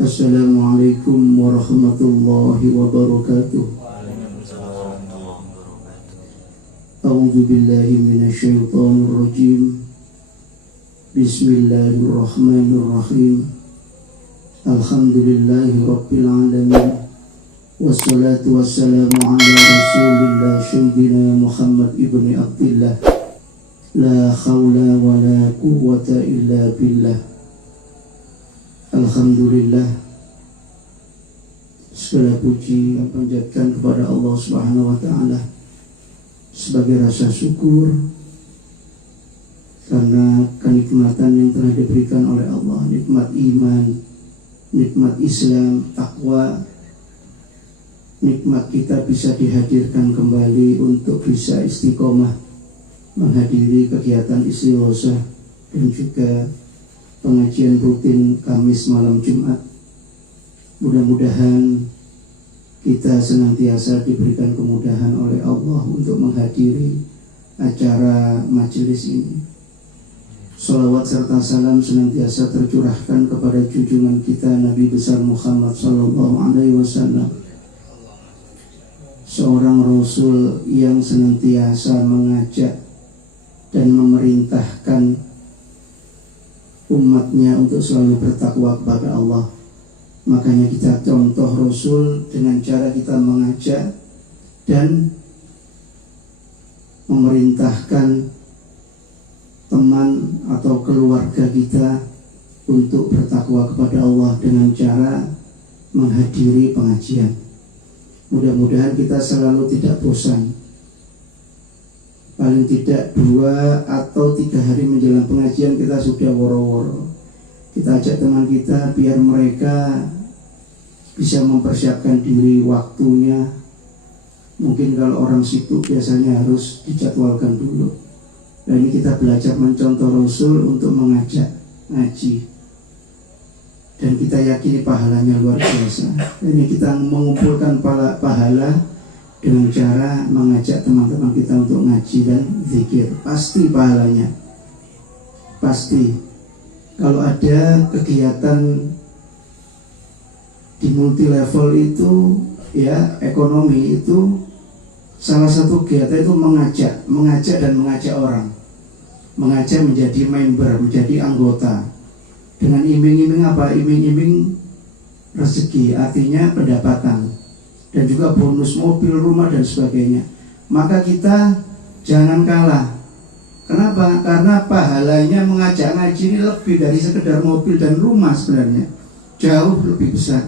Assalamualaikum warahmatullahi wabarakatuh. A'udzu billahi minasyaitonir rajim. Bismillahirrahmanirrahim. Alhamdulillahi rabbil alamin. Wassalatu wassalamu ala Rasulillah sayyidina Muhammad ibni Abdillah. La haula wa la quwwata illa billah. Alhamdulillah, segala puji panjatkan kepada Allah Subhanahu wa taala sebagai rasa syukur karena kenikmatan yang telah diberikan oleh Allah, nikmat iman, nikmat Islam, takwa, nikmat kita bisa dihadirkan kembali untuk bisa istiqomah menghadiri kegiatan istighoshah dan juga pengajian rutin Kamis malam Jumat. Mudah-mudahan kita senantiasa diberikan kemudahan oleh Allah untuk menghadiri acara majelis ini. Shalawat serta salam senantiasa tercurahkan kepada junjungan kita Nabi besar Muhammad sallallahu alaihi wasallam, seorang Rasul yang senantiasa mengajak dan memerintahkan umatnya untuk selalu bertakwa kepada Allah. Makanya kita contoh Rasul dengan cara kita mengajak dan memerintahkan teman atau keluarga kita untuk bertakwa kepada Allah dengan cara menghadiri pengajian. Mudah-mudahan kita selalu tidak bosan. Paling tidak 2 atau 3 hari menjelang pengajian kita sudah woro-woro. Kita ajak teman kita biar mereka bisa mempersiapkan diri waktunya. Mungkin kalau orang sibuk biasanya harus dijadwalkan dulu. Nah, ini kita belajar mencontoh Rasul untuk mengajak ngaji. Dan kita yakini pahalanya luar biasa. Ini kita mengumpulkan pahala dengan cara mengajak teman-teman kita untuk ngaji dan zikir. Pasti pahalanya, pasti. Kalau ada kegiatan di multi level itu, ya, ekonomi itu salah satu kegiatan itu mengajak dan mengajak orang, mengajak menjadi member, menjadi anggota. Dengan iming-iming apa? Iming-iming rezeki, artinya pendapatan, dan juga bonus mobil, rumah dan sebagainya. Maka kita jangan kalah. Kenapa? Karena pahalanya mengajak ngaji ini lebih dari sekedar mobil dan rumah sebenarnya. Jauh lebih besar.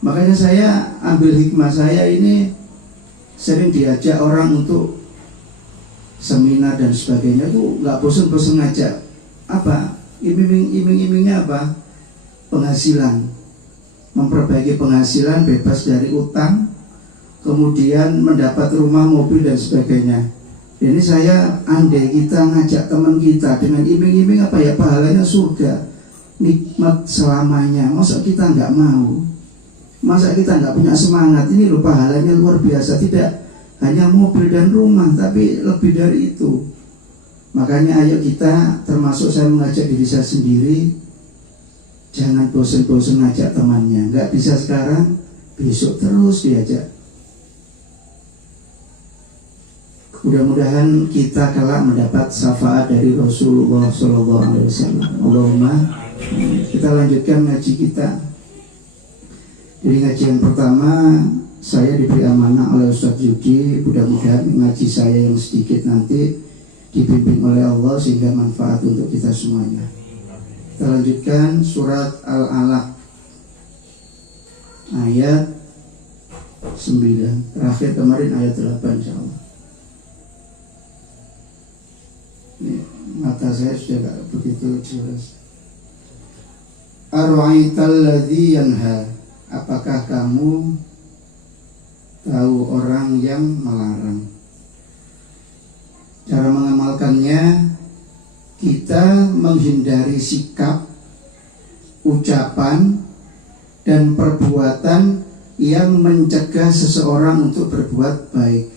Makanya saya ambil hikmah saya ini sering diajak orang untuk seminar dan sebagainya, itu nggak bosan-bosan ngajak. Apa? Iming-imingnya apa? Penghasilan. Memperbaiki penghasilan, bebas dari utang, kemudian mendapat rumah, mobil dan sebagainya. Ini saya andai kita ngajak teman kita dengan iming-iming apa ya, pahalanya surga, nikmat selamanya. Masa kita nggak mau? Masa kita nggak punya semangat? Ini loh pahalanya luar biasa. Tidak hanya mobil dan rumah, tapi lebih dari itu. Makanya ayo kita, termasuk saya mengajak diri saya sendiri, jangan bosan-bosan ngajak temannya. Nggak bisa sekarang, besok terus diajak. Mudah-mudahan kita kelak mendapat syafaat dari Rasulullah SAW. Allahumma. Kita lanjutkan ngaji kita. Jadi ngaji yang pertama, saya diberi amanah oleh Ustaz Yudi. Mudah-mudahan ngaji saya yang sedikit nanti dibimbing oleh Allah sehingga manfaat untuk kita semuanya. Kita lanjutkan surat Al-Alaq ayat 9. Terakhir kemarin ayat 8 insyaallah. Ini mata saya sudah tidak begitu jelas. Ara'aital ladzi yanha, apakah kamu tahu orang yang melarang? Cara mengamalkannya, kita menghindari sikap, ucapan, dan perbuatan yang mencegah seseorang untuk berbuat baik.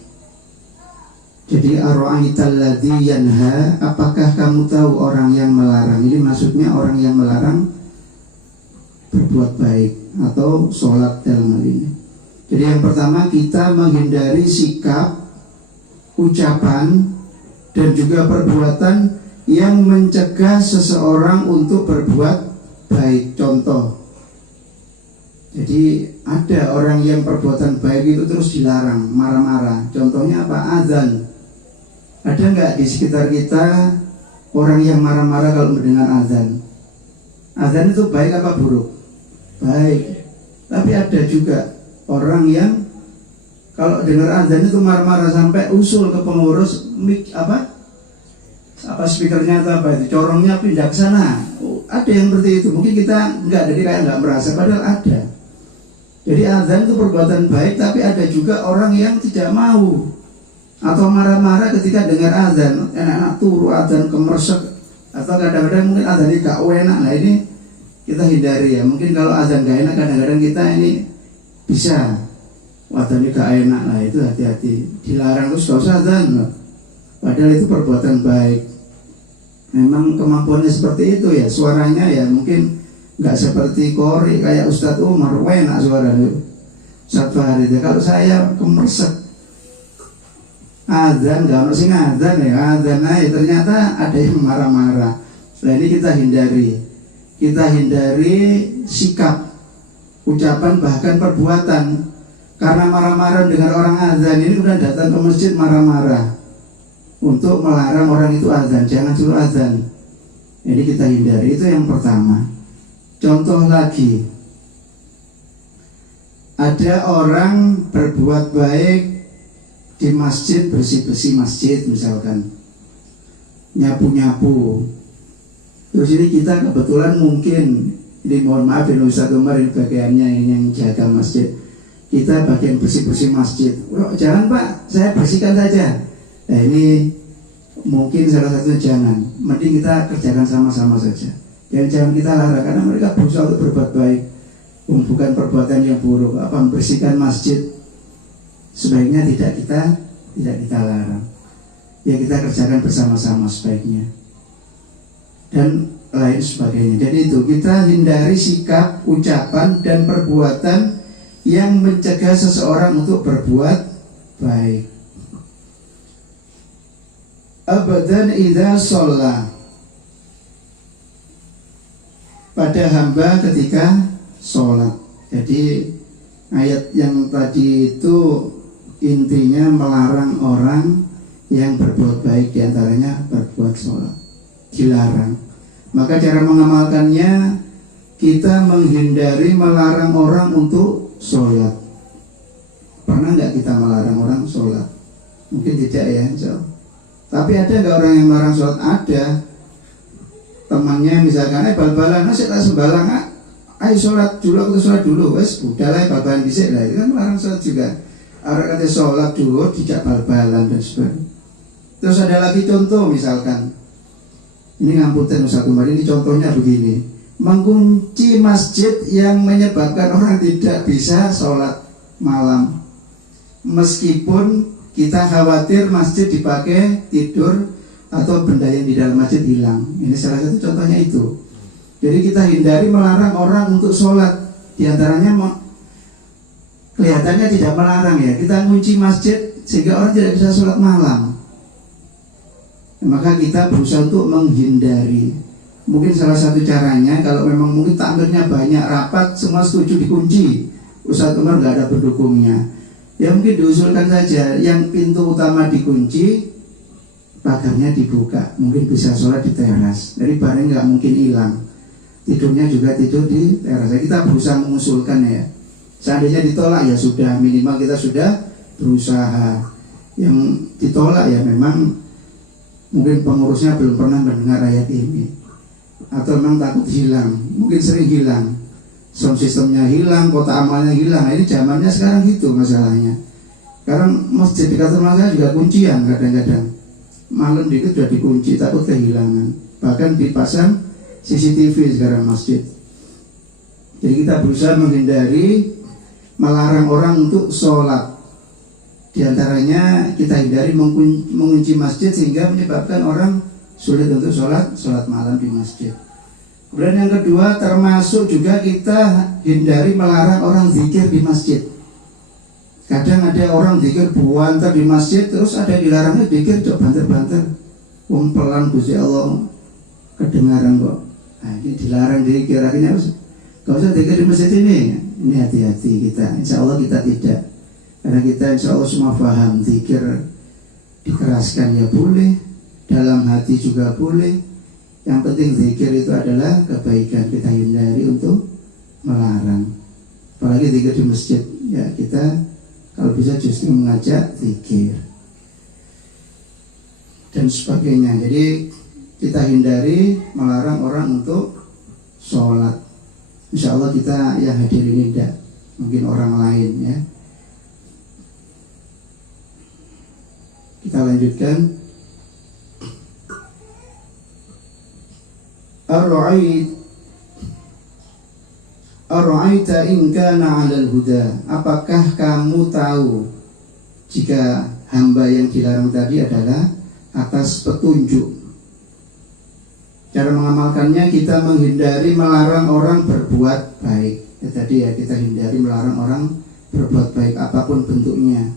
Jadi ara'aital ladzi yanha, apakah kamu tahu orang yang melarang? Ini maksudnya orang yang melarang berbuat baik atau sholat dalam hal ini. Jadi yang pertama, kita menghindari sikap, ucapan, dan juga perbuatan yang mencegah seseorang untuk berbuat baik. Contoh, jadi ada orang yang perbuatan baik itu terus dilarang, marah-marah. Contohnya apa? Azan. Ada nggak di sekitar kita orang yang marah-marah kalau mendengar azan? Azan itu baik apa buruk? Baik. Tapi ada juga orang yang kalau dengar azan itu marah-marah sampai usul ke pengurus apa speakernya atau apa itu, corongnya pindah ke sana. Ada yang seperti itu. Mungkin kita nggak, jadi kayak nggak merasa, padahal ada. Jadi azan itu perbuatan baik, tapi ada juga orang yang tidak mau atau marah-marah ketika dengar azan, enak-enak turu azan kemersek, atau kadang-kadang mungkin azan ini gak enak. Nah ini kita hindari ya. Mungkin kalau azan gak enak, kadang-kadang kita ini bisa azan ini gak enak, lah itu hati-hati, dilarang terus gak usah azan. Padahal itu perbuatan baik. Memang kemampuannya seperti itu ya, suaranya ya mungkin nggak seperti Kori kayak Ustadz Umar, enak suaranya Ustadz Farid. Kalau saya kemersek azan, nggak mesti azan ya, azan aja ternyata ada yang marah-marah. Nah ini kita hindari sikap, ucapan, bahkan perbuatan. Karena marah-marah dengar orang azan, ini udah datang ke masjid marah-marah untuk melarang orang itu azan, jangan suruh azan. Jadi kita hindari, itu yang pertama. Contoh lagi, ada orang berbuat baik di masjid, bersih-bersih masjid misalkan, nyapu-nyapu. Terus ini kita kebetulan mungkin, ini mohon maaf ya Ustadz Umar, ini bagiannya yang jaga masjid, kita bagian bersih-bersih masjid. Oh, jangan Pak, saya bersihkan saja. Nah ini mungkin salah satunya jangan, mending kita kerjakan sama-sama saja. Yang jangan kita larang, karena mereka berusaha untuk berbuat baik, bukan perbuatan yang buruk. Apa membersihkan masjid, sebaiknya tidak kita larang. Ya kita kerjakan bersama-sama sebaiknya, dan lain sebagainya. Jadi itu kita hindari sikap, ucapan, dan perbuatan yang mencegah seseorang untuk berbuat baik. Abadan idza sholla, pada hamba ketika sholat. Jadi ayat yang tadi itu intinya melarang orang yang berbuat baik, diantaranya berbuat sholat, dilarang. Maka cara mengamalkannya, kita menghindari melarang orang untuk sholat. Pernah nggak kita melarang orang sholat? Mungkin tidak ya, jauh. Tapi ada nggak orang yang melarang sholat? Ada. Temannya misalkan, bal-balan, saya tak sembalang, ayo sholat dulu, aku sholat dulu, wes udahlah bal-balan bisik lah, itu kan melarang sholat juga. Orang kata sholat dulu, tidak bal-balan dan sebagainya. Terus ada lagi contoh misalkan, ini ngapunten Ustadz Umar, ini contohnya begini, mengunci masjid yang menyebabkan orang tidak bisa sholat malam, meskipun kita khawatir masjid dipakai tidur atau benda yang di dalam masjid hilang. Ini salah satu contohnya itu. Jadi kita hindari melarang orang untuk sholat. Di antaranya kelihatannya tidak melarang ya, kita kunci masjid sehingga orang tidak bisa sholat malam. Maka kita berusaha untuk menghindari. Mungkin salah satu caranya, kalau memang mungkin takmirnya banyak, rapat, semua setuju dikunci, Ustadz Umar nggak ada pendukungnya, ya mungkin diusulkan saja yang pintu utama dikunci, pagarnya dibuka, mungkin bisa sholat di teras. Dari barang nggak mungkin hilang, tidurnya juga tidur di teras. Kita berusaha mengusulkan ya. Seandainya ditolak ya sudah, minimal kita sudah berusaha. Yang ditolak ya memang mungkin pengurusnya belum pernah mendengar ayat ini, atau memang takut hilang, mungkin sering hilang, sound sistemnya hilang, kota amalnya hilang. Ini zamannya sekarang gitu masalahnya. Sekarang masjid di kantor saya juga kuncian kadang-kadang. Malam dikit sudah dikunci, takut kehilangan. Bahkan dipasang CCTV sekarang masjid. Jadi kita berusaha menghindari melarang orang untuk sholat. Di antaranya kita hindari mengunci masjid sehingga menyebabkan orang sulit untuk sholat malam di masjid. Kemudian yang kedua, termasuk juga kita hindari melarang orang zikir di masjid. Kadang ada orang zikir buantar di masjid, terus ada yang dilarangnya zikir cok banter-banter. Wong pelan Gusti Allah kedengaran kok. Nah, ini dilarang zikir, akhirnya gak usah zikir di masjid ini. Ini hati-hati kita. Insya Allah kita tidak. Karena kita insya Allah semua paham zikir dikeraskan ya boleh, dalam hati juga boleh. Yang penting zikir itu adalah kebaikan, kita hindari untuk melarang. Apalagi zikir di masjid, ya kita kalau bisa justru mengajak zikir dan sebagainya. Jadi kita hindari melarang orang untuk sholat. Insya Allah kita yang hadir ini tidak, mungkin orang lain ya. Kita lanjutkan. Ar-ra'aita in kana 'alal huda. Apakah kamu tahu jika hamba yang dilarang tadi adalah atas petunjuk? Cara mengamalkannya, kita menghindari melarang orang berbuat baik. Ya, tadi ya, kita hindari melarang orang berbuat baik apapun bentuknya.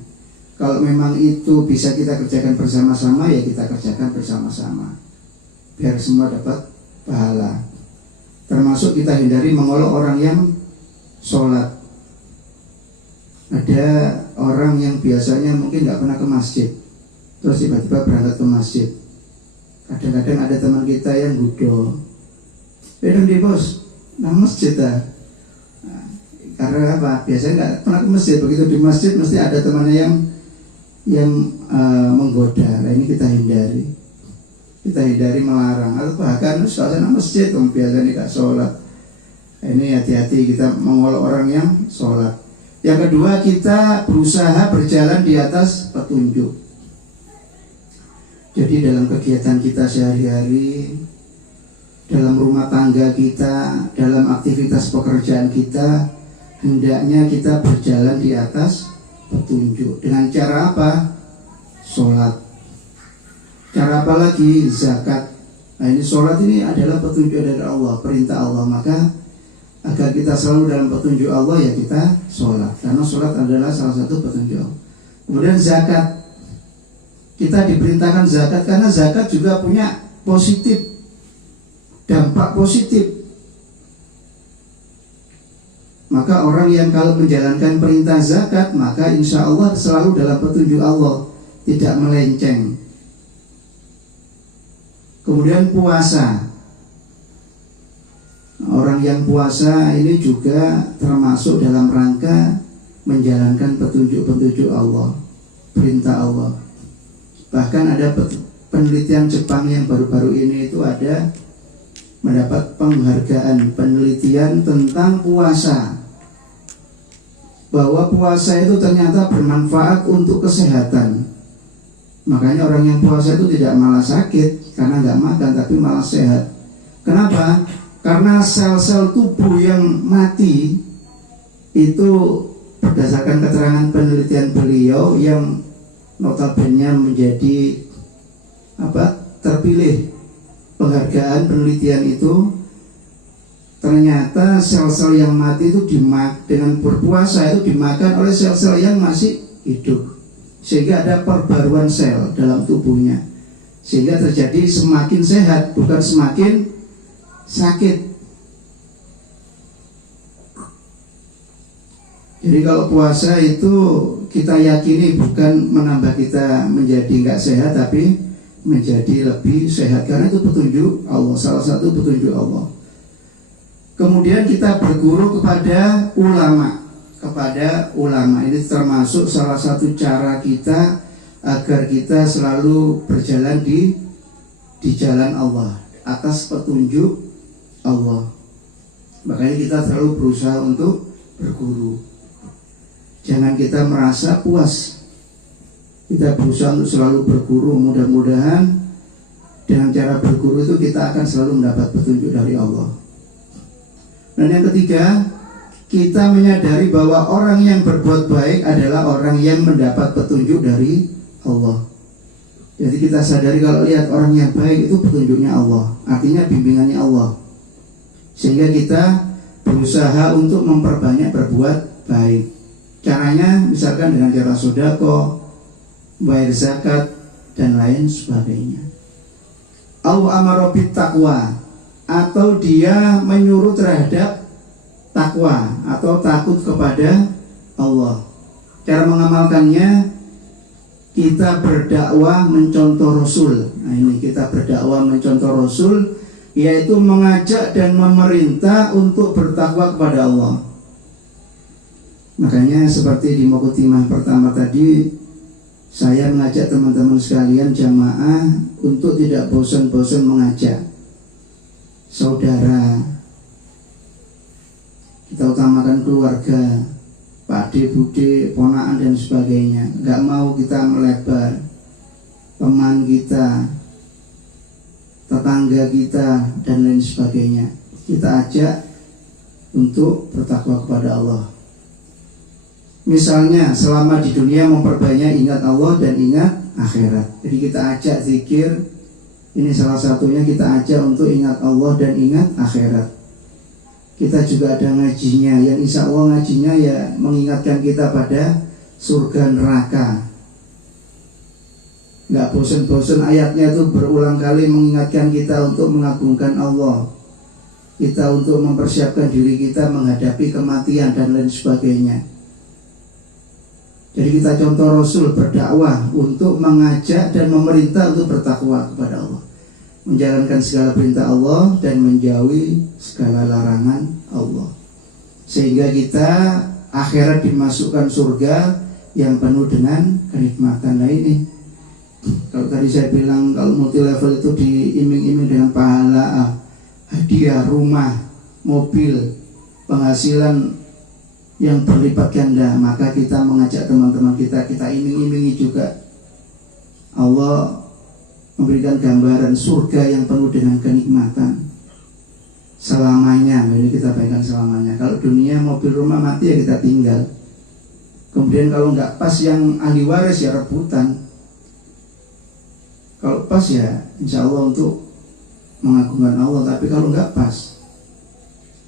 Kalau memang itu bisa kita kerjakan bersama-sama, ya kita kerjakan bersama-sama biar semua dapat pahala. Termasuk kita hindari mengolok orang yang sholat. Ada orang yang biasanya mungkin nggak pernah ke masjid, terus tiba-tiba berangkat ke masjid. Kadang-kadang ada teman kita yang gudo, "Bedang di bos, nah masjid dah." Nah, karena apa? Biasanya nggak pernah ke masjid. Begitu di masjid mesti ada temannya yang menggoda. Nah, ini kita hindari. Kita hindari melarang, atau bahkan suasana masjid biasanya tidak sholat. Ini hati-hati kita mengolok orang yang sholat. Yang kedua, kita berusaha berjalan di atas petunjuk. Jadi dalam kegiatan kita sehari-hari, dalam rumah tangga kita, dalam aktivitas pekerjaan kita, hendaknya kita berjalan di atas petunjuk. Dengan cara apa? Sholat. Cara apa lagi? Zakat. Nah, ini sholat ini adalah petunjuk dari Allah, perintah Allah. Maka agar kita selalu dalam petunjuk Allah, ya kita sholat. Karena sholat adalah salah satu petunjuk Allah. Kemudian zakat. Kita diperintahkan zakat karena zakat juga punya positif, dampak positif. Maka orang yang kalau menjalankan perintah zakat, maka insya Allah selalu dalam petunjuk Allah, tidak melenceng. Kemudian puasa. Orang yang puasa ini juga termasuk dalam rangka menjalankan petunjuk-petunjuk Allah, perintah Allah. Bahkan ada penelitian Jepang yang baru-baru ini itu ada mendapat penghargaan penelitian tentang puasa, bahwa puasa itu ternyata bermanfaat untuk kesehatan. Makanya orang yang puasa itu tidak malah sakit karena nggak makan, tapi malah sehat. Kenapa? Karena sel-sel tubuh yang mati itu berdasarkan keterangan penelitian beliau yang notabene menjadi terpilih penghargaan penelitian itu, ternyata sel-sel yang mati itu dengan berpuasa itu dimakan oleh sel-sel yang masih hidup, sehingga ada perbaruan sel dalam tubuhnya, sehingga terjadi semakin sehat, bukan semakin sakit. Jadi kalau puasa itu kita yakini bukan menambah kita menjadi nggak sehat, tapi menjadi lebih sehat, karena itu petunjuk Allah, salah satu petunjuk Allah. Kemudian kita berguru kepada ulama. Ini termasuk salah satu cara kita agar kita selalu berjalan di jalan Allah, atas petunjuk Allah. Makanya kita selalu berusaha untuk berguru. Jangan kita merasa puas. Kita berusaha untuk selalu berguru. Mudah-mudahan dengan cara berguru itu kita akan selalu mendapat petunjuk dari Allah. Dan yang ketiga, kita menyadari bahwa orang yang berbuat baik adalah orang yang mendapat petunjuk dari Allah. Jadi kita sadari kalau lihat orang yang baik itu petunjuknya Allah, artinya bimbingannya Allah. Sehingga kita berusaha untuk memperbanyak berbuat baik. Caranya misalkan dengan cara sedekah, bayar zakat dan lain sebagainya. Au amara bit taqwa, atau dia menyuruh terhadap takwa atau takut kepada Allah. Cara mengamalkannya, kita berdakwah mencontoh Rasul. Nah ini kita berdakwah mencontoh Rasul, yaitu mengajak dan memerintah untuk bertakwa kepada Allah. Makanya seperti di Muqaddimah pertama tadi, saya mengajak teman-teman sekalian jamaah untuk tidak bosan-bosan mengajak saudara. Kita utamakan keluarga, pakde, bude, ponaan dan sebagainya. Gak mau kita melebar. Teman kita, tetangga kita dan lain sebagainya, kita ajak untuk bertakwa kepada Allah. Misalnya selama di dunia memperbanyak ingat Allah dan ingat akhirat. Jadi kita ajak zikir. Ini salah satunya, kita ajak untuk ingat Allah dan ingat akhirat. Kita juga ada ngajinya, yang insya Allah ngajinya ya mengingatkan kita pada surga neraka. Gak bosan-bosan ayatnya itu berulang kali mengingatkan kita untuk mengagungkan Allah, kita untuk mempersiapkan diri kita menghadapi kematian dan lain sebagainya. Jadi kita contoh Rasul berdakwah untuk mengajak dan memerintah untuk bertakwa kepada Allah, menjalankan segala perintah Allah dan menjauhi segala larangan Allah, sehingga kita akhirat dimasukkan surga yang penuh dengan kenikmatan. Nah ini, kalau tadi saya bilang kalau multi level itu diiming-iming dengan pahala, hadiah, rumah, mobil, penghasilan yang berlipat ganda, maka kita mengajak teman-teman kita iming-imingi juga. Allah memberikan gambaran surga yang penuh dengan kenikmatan selamanya. Ini kita bayangkan selamanya. Kalau dunia mobil rumah mati ya kita tinggal. Kemudian kalau nggak pas yang ahli waris ya rebutan. Kalau pas ya insya Allah untuk mengagungkan Allah. Tapi kalau nggak pas,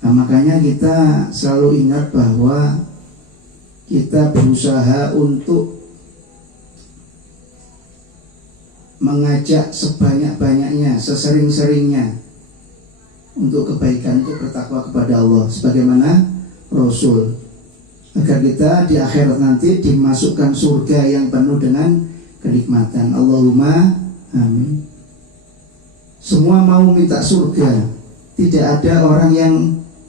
nah makanya kita selalu ingat bahwa kita berusaha untuk mengajak sebanyak-banyaknya, sesering-seringnya untuk kebaikan, untuk bertakwa kepada Allah sebagaimana Rasul, agar kita di akhirat nanti dimasukkan surga yang penuh dengan kenikmatan. Allahumma amin. Semua mau minta surga, tidak ada orang yang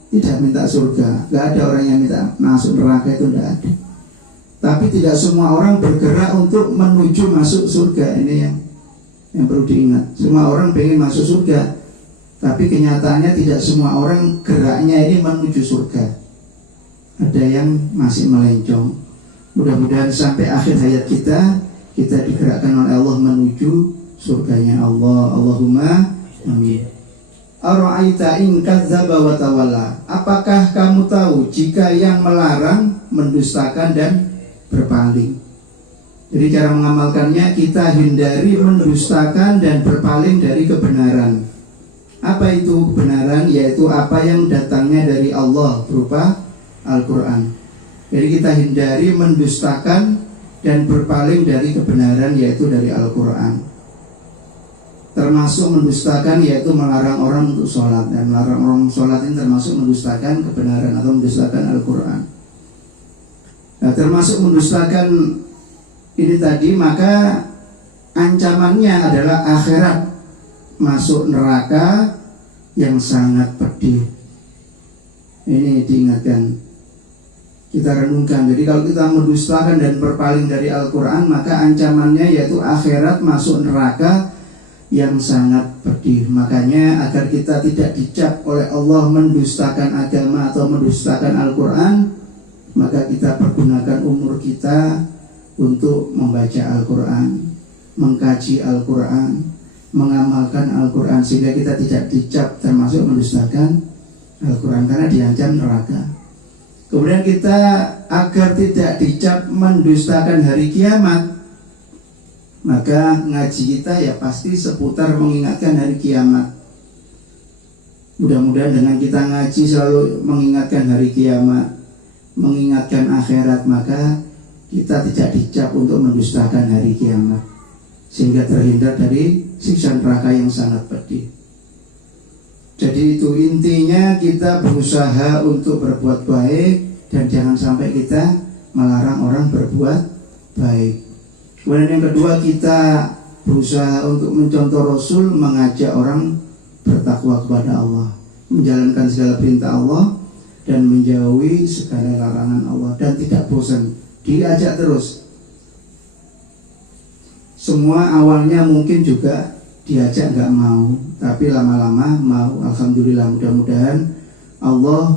tidak minta surga, gak ada orang yang minta masuk neraka, itu tidak ada. Tapi tidak semua orang bergerak untuk menuju masuk surga. Ini yang perlu diingat. Semua orang pengen masuk surga, tapi kenyataannya tidak semua orang geraknya ini menuju surga. Ada yang masih melencong. Mudah-mudahan sampai akhir hayat kita digerakkan oleh Allah menuju surganya Allah. Allahumma amin. Ara'aita in kadzdzaba wa tawalla. Apakah kamu tahu jika yang melarang mendustakan dan berpaling? Jadi cara mengamalkannya, kita hindari mendustakan dan berpaling dari kebenaran. Apa itu kebenaran? Yaitu apa yang datangnya dari Allah berupa Al-Quran. Jadi kita hindari mendustakan dan berpaling dari kebenaran, yaitu dari Al-Quran. Termasuk mendustakan yaitu melarang orang untuk sholat, dan melarang orang sholat ini termasuk mendustakan kebenaran atau mendustakan Al-Quran. Nah, termasuk mendustakan ini tadi, maka ancamannya adalah akhirat, masuk neraka yang sangat pedih. Ini diingatkan, kita renungkan. Jadi kalau kita mendustakan dan berpaling dari Al-Quran, maka ancamannya yaitu akhirat masuk neraka yang sangat pedih. Makanya agar kita tidak dicap oleh Allah mendustakan agama atau mendustakan Al-Quran, maka kita pergunakan umur kita untuk membaca Al-Quran, mengkaji Al-Quran, mengamalkan Al-Quran, sehingga kita tidak dicap termasuk mendustakan Al-Quran, karena diancam neraka. Kemudian kita agar tidak dicap mendustakan hari kiamat, maka ngaji kita ya pasti seputar mengingatkan hari kiamat. Mudah-mudahan dengan kita ngaji selalu mengingatkan hari kiamat, mengingatkan akhirat, maka kita tidak dicap untuk mendustakan hari kiamat, sehingga terhindar dari siksa neraka yang sangat pedih. Jadi itu intinya, kita berusaha untuk berbuat baik dan jangan sampai kita melarang orang berbuat baik. Kemudian yang kedua, kita berusaha untuk mencontoh Rasul, mengajak orang bertakwa kepada Allah, menjalankan segala perintah Allah dan menjauhi segala larangan Allah, dan tidak bosan, diajak terus. Semua awalnya mungkin juga diajak nggak mau, tapi lama-lama mau. Alhamdulillah, mudah-mudahan Allah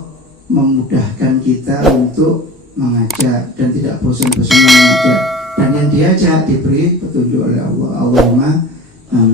memudahkan kita untuk mengajak dan tidak bosan-bosan mengajak, dan yang diajak diberi petunjuk oleh Allah. Allahumma amin.